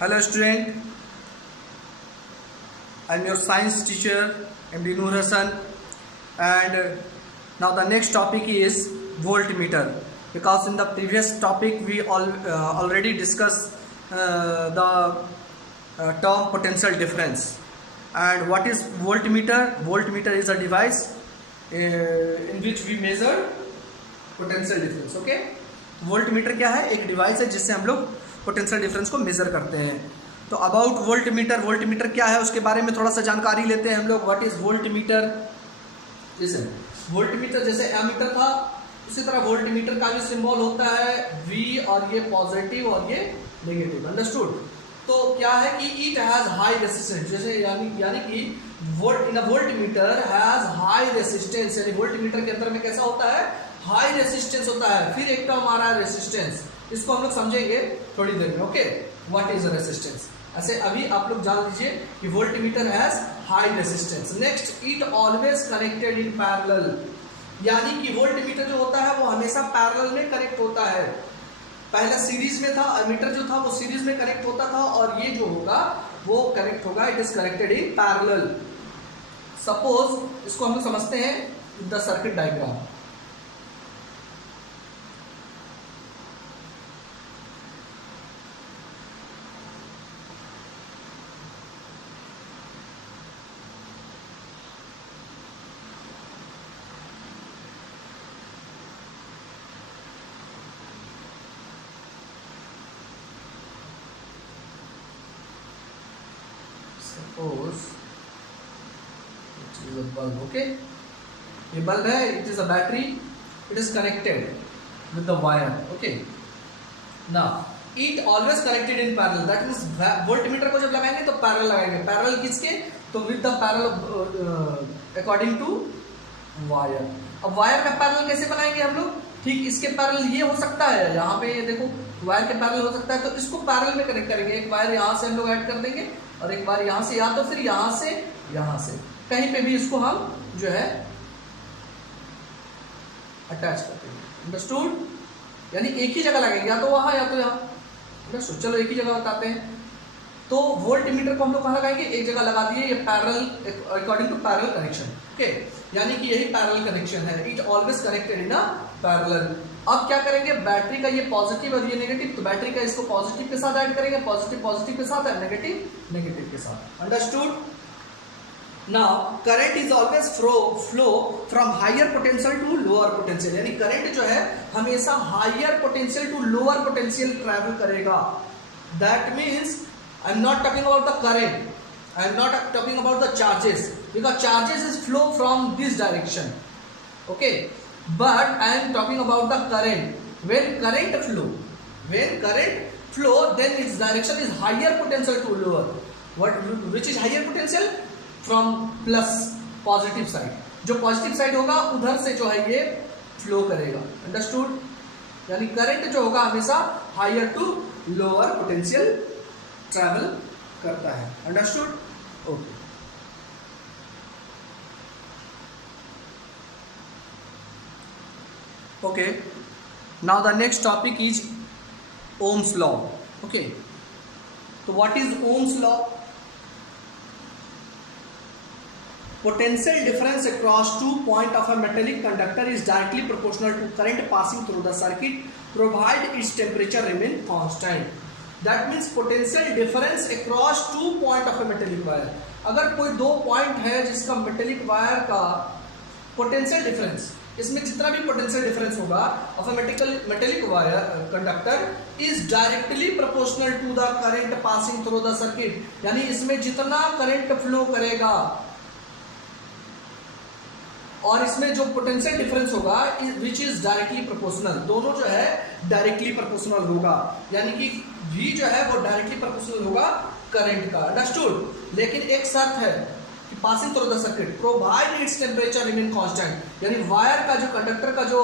Hello student, I am your science teacher MD Noor Hassan, and now the next topic is voltmeter, because in the previous topic we already discussed the term potential difference. And what is voltmeter? Voltmeter is a device in which we measure potential difference. Okay, voltmeter क्या है? एक device है जिससे हम लोग potential difference को major करते हैं। तो अबाउट वोल्टमीटर, वोल्टमीटर क्या है उसके बारे में थोड़ा सा जानकारी लेते हैं हम लोग। What is voltmeter? जैसे वोल्टमीटर जैसे एमीटर था, उसी तरह वोल्टमीटर का भी सिंबल होता है V, और ये पॉजिटिव और ये नेगेटिव। अंडरस्टूड? तो क्या है कि इट हैज हाई रेसिस्टेंस, जैसे यानी कि volt in a voltmeter has high resistance, यानी वोल्टमीटर के अंदर में कैसा होता है? हाई रेसिस्टेंस होता है। फिर एक टर्म आ रहा है रेसिस्टेंस, इसको हम लोग समझेंगे थोड़ी देर में। Okay, what is resistance? ऐसे अभी आप लोग जान लीजिए कि voltmeter has high resistance. Next, it always connected in parallel, यानी कि वोल्टमीटर जो होता है वो हमेशा पैरेलल में कनेक्ट होता है। पहला सीरीज में था, एमीटर जो था वो सीरीज में कनेक्ट होता था, और ये जो होगा वो कनेक्ट होगा, it is connected in parallel. Suppose इसको हम लोग समझते हैं the circuit diagram. Suppose it is a bulb. Okay, ये बल्ब है, it is a battery, it is connected with the wire. Okay, now it always connected in parallel, that means voltmeter को जब लगाएंगे तो पैरेलल लगाएंगे। Parallel किसके? तो with the parallel according to wire। अब वायर का पैरेलल कैसे बनाएंगे हम लोग? ठीक इसके पैरेलल ये हो सकता है, यहाँ पे ये देखो वायर के पैरेलल हो सकता है, तो इसको पैरेलल में कनेक्ट करेंगे। एक वायर यहाँ से हम लोग ऐड कर देंगे और एक बार यहाँ से, या तो फिर यहाँ से कहीं पे भी इसको हम जो है अटैच कर देंगे। अंडरस्टूड? यानी एक ही जगह लगेंगे, या तो वहां या तो यहाँ। अंडरस्टूड? चलो एक ही जगह बताते हैं। तो वोल्टमीटर को हम लोग कहाँ लगाएंगे? एक जगह लगा दिए, ये parallel according to parallel connection. Okay, यानी कि यही पैरेलल कनेक्शन है, it always connected in a parallel. अब क्या करेंगे? बैटरी का ये पॉजिटिव और ये नेगेटिव, तो बैटरी का इसको पॉजिटिव के साथ ऐड करेंगे, पॉजिटिव के साथ और नेगेटिव के साथ। Understood? Now current is always flow from higher potential to lower potential, यानी करंट जो है हमेशा higher potential to lower potential travel करेगा। That means I am not talking about the current, I am not talking about the charges, because charges is flow from this direction. Okay, but I am talking about the current. When current flow, then its direction is higher potential to lower. Which is higher potential? From plus positive side. जो positive side होगा उधर से जो है ये flow करेगा। Understood? यानी current जो होगा हमेशा higher to lower potential travel करता है। Understood? Okay, okay, now the next topic is Ohm's law. Okay, so what is Ohm's law? Potential difference across two points of a metallic conductor is directly proportional to current passing through the circuit provided its temperature remain constant. That means potential difference across two points of a metallic wire. अगर कोई दो point है जिसका metallic wire का potential difference, इसमें जितना भी potential difference होगा of a metallic wire conductor is directly proportional to the current passing through the circuit, यानी इसमें जितना करंट फ्लो करेगा और इसमें जो पोटेंशियल डिफरेंस होगा विच इज डायरेक्टली प्रोपोर्शनल, दोनों जो है डायरेक्टली प्रोपोर्शनल होगा, यानी कि V जो है वो डायरेक्टली प्रोपोर्शनल होगा करंट का। अंडरस्टूड? लेकिन एक शर्त है कि passing through the circuit provide it's temperature remain constant, यानी वायर का जो कंडक्टर का जो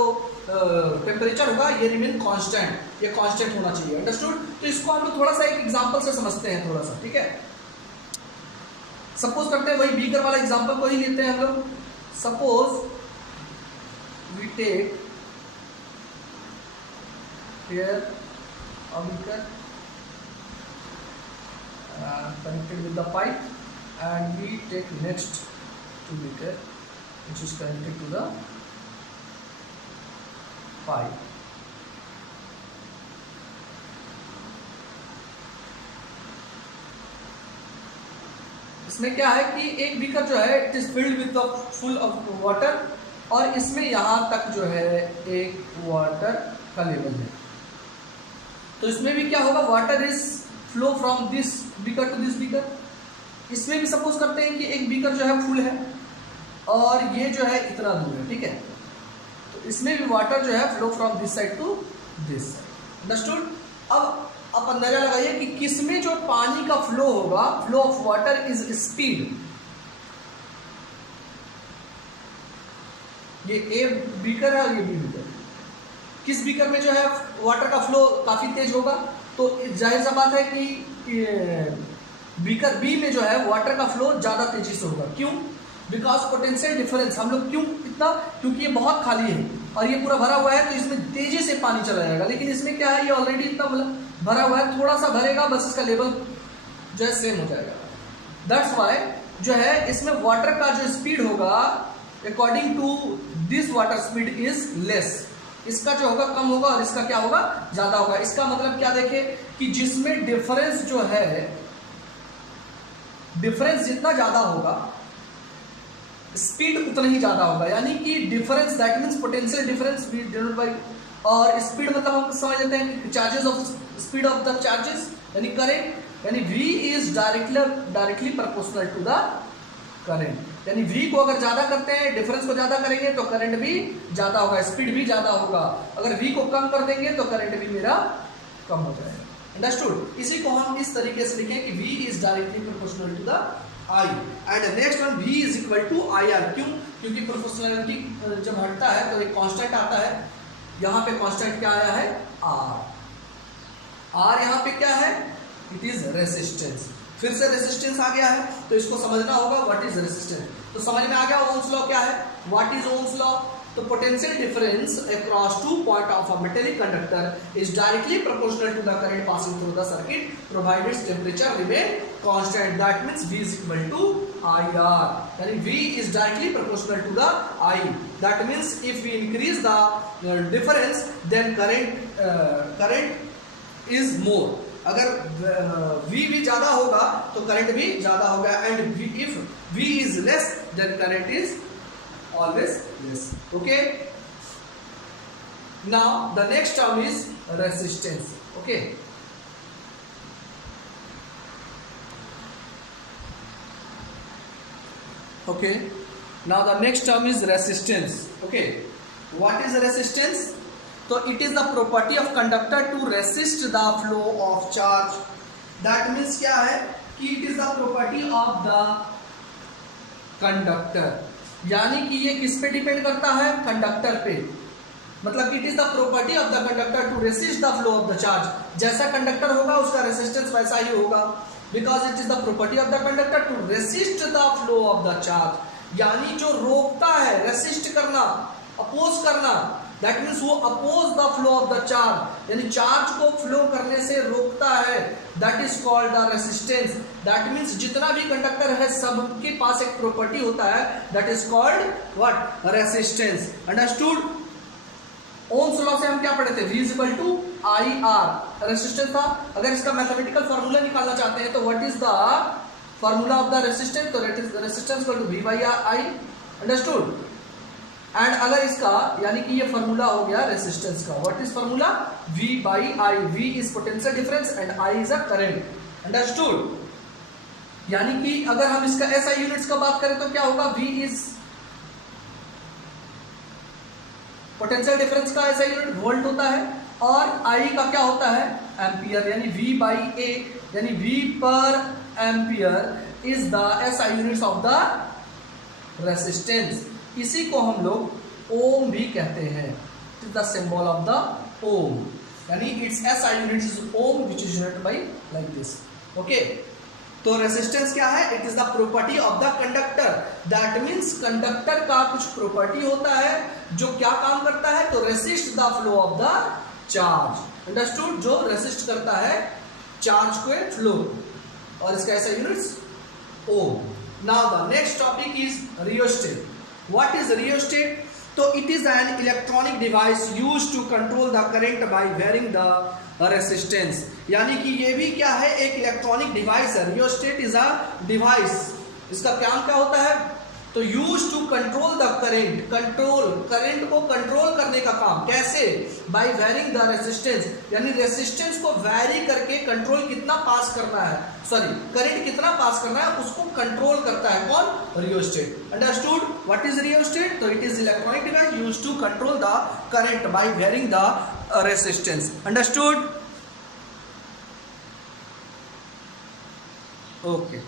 टेम्परेचर होगा ये रिमेन कांस्टेंट, ये कांस्टेंट होना चाहिए। अंडरस्टूड? तो इसको हम लोग थोड़ा सा एक एग्जांपल से समझते हैं थोड़ा सा। ठीक है, सपोज करते हैं वही बीकर वाला एग्जांपल को ही लेते हैं हम लोग। Suppose we take here a beaker connected with the pipe, and we take next 2 beaker which is connected to the pipe. इसमें क्या है कि एक बीकर जो है it is filled with full of water, और इसमें यहाँ तक जो है एक वाटर का लेवल है। तो इसमें भी क्या होगा, water is flow from this beaker to this beaker. इसमें भी सपोज करते हैं कि एक बीकर जो है फुल है और ये जो है इतना दूर है, ठीक है। तो इसमें भी वाटर जो है flow from this side to this side. Understood. अब आप अंदाजा लगाइए कि किसमें जो पानी का फ्लो होगा, flow of water is speed. ये ए बीकर है और ये बी बीकर। किस बीकर में जो है वाटर का फ्लो काफी तेज होगा, तो जाहिर सा बात है कि बीकर बी में जो है वाटर का फ्लो ज्यादा तेजी से होगा। क्यों? Because potential difference. हम लोग क्यों इतना, क्योंकि ये बहुत खाली है और ये पूरा भरा हुआ है, तो इसमें तेजी से पानी चला जाएगा। लेकिन इसमें क्या है, ये ऑलरेडी इतना भरा हुआ है, थोड़ा सा भरेगा बस, इसका लेवल जो है सेम हो जाएगा। दैट्स वाई जो है इसमें वाटर का जो स्पीड होगा according to this water speed is less. इसका जो होगा कम होगा और इसका क्या होगा, ज्यादा होगा। इसका मतलब क्या देखे कि जिसमें डिफरेंस जो है, डिफरेंस जितना ज्यादा होगा स्पीड उतना ही ज्यादा होगा। यानी कि difference that means potential difference divided by, और स्पीड मतलब हम समझ लेते हैं कि charges of speed of the charges यानी करेंट, यानी v is directly proportional to the current. यानी v को अगर ज्यादा करते हैं, डिफरेंस को ज्यादा करेंगे तो करंट भी ज्यादा होगा, स्पीड भी ज्यादा होगा। अगर v को कम कर देंगे तो करंट भी मेरा कम हो जाएगा। अंडरस्टूड। इसी को हम इस तरीके से लिखें कि v is directly proportional to the I, and next one v is equal to IR। क्यों? क्योंकि प्रोपोर्शनलिटी जब हटता है तो एक कांस्टेंट आता है। यहाँ पे कांस्टेंट क्या आया है, R यहाँ पे क्या है, इट इज रेसिस्टेंस। फिर से रेसिस्टेंस आ गया है, तो इसको समझना होगा व्हाट इज रेसिस्टेंस। तो समझ में आ गया ओम्स लॉ क्या है, व्हाट इज ओम्स लॉ। तो potential difference across two point of a metallic conductor is directly proportional to the current passing through the circuit provided its temperature remain constant. That means v is equal to IR, यानी v is directly proportional to the I. That means if we increase the difference, then current is more. अगर v भी ज्यादा होगा तो current भी ज्यादा होगा, and if v is less, then current is always less. Okay. Now the next term is resistance. Okay. Okay, now the next term is resistance. Okay, what is resistance? So it is the property of conductor to resist the flow of charge. That means क्या है कि it is the property of the conductor, यानी कि ये किस पे depend करता है, कंडक्टर पे। मतलब it is the property of the conductor to resist the flow of the charge. जैसा कंडक्टर होगा उसका रेसिस्टेंस वैसा ही होगा, because it is the property of the conductor to resist the flow of the charge. यानी जो रोकता है, रेसिस्ट करना, अपोज करना, दैट मीन्स वो oppose the flow of the charge, यानी चार्ज को फ्लो करने से रोकता है, that is called the resistance. That means जितना भी कंडक्टर है सबके पास एक प्रॉपर्टी होता है, that is called what, resistance. Understood. Ohm's law से हम क्या पढ़े थे, V is equal to IR resistance था। अगर इसका मैथमेटिकल फार्मूला निकालना चाहते हैं तो what is the formula of the resistance, तो resistance equal to V by I। Understood. And अगर इसका यानी कि ये फार्मूला हो गया रेसिस्टेंस का, what is formula, V by I। V is potential difference and I is a current. Understood. यानी कि अगर हम इसका SI यूनिट्स का बात करें तो क्या होगा, V इज पोटेंशियल डिफरेंस का SI यूनिट वोल्ट होता है, और I का क्या होता है, एम्पियर, यानी V बाई A, यानी V पर ampere is the SI units of the resistance. इसी को हम लोग ओम भी कहते हैं, it is the symbol of the ohm, यानी it's SI unit is ohm which is denoted by like this. Okay, तो रेसिस्टेंस क्या है, it is the property of the conductor. That means conductor का कुछ property होता है जो क्या काम करता है, तो resist the flow of the charge. Understood. जो रेसिस्ट करता है चार्ज को फ्लो। और इसका ऐसा units ohm. Now the next topic is rheostat. What is rheostat? तो it is an electronic device used to control the current by varying the resistance. यानी कि ये भी क्या है, एक इलेक्ट्रॉनिक डिवाइस है। Rheostat is a device. इसका काम क्या होता है? तो use to control the current, control current को कंट्रोल करने का काम। कैसे? बाय वेयरिंग द रेसिस्टेंस, यानी रेसिस्टेंस को वैरी करके कंट्रोल कितना पास करना है, सॉरी करंट कितना पास करना है उसको कंट्रोल करता है कौन? Rheostat. Understood what is rheostat? तो it is electronic device use to control the current by varying the resistance. Understood? Okay.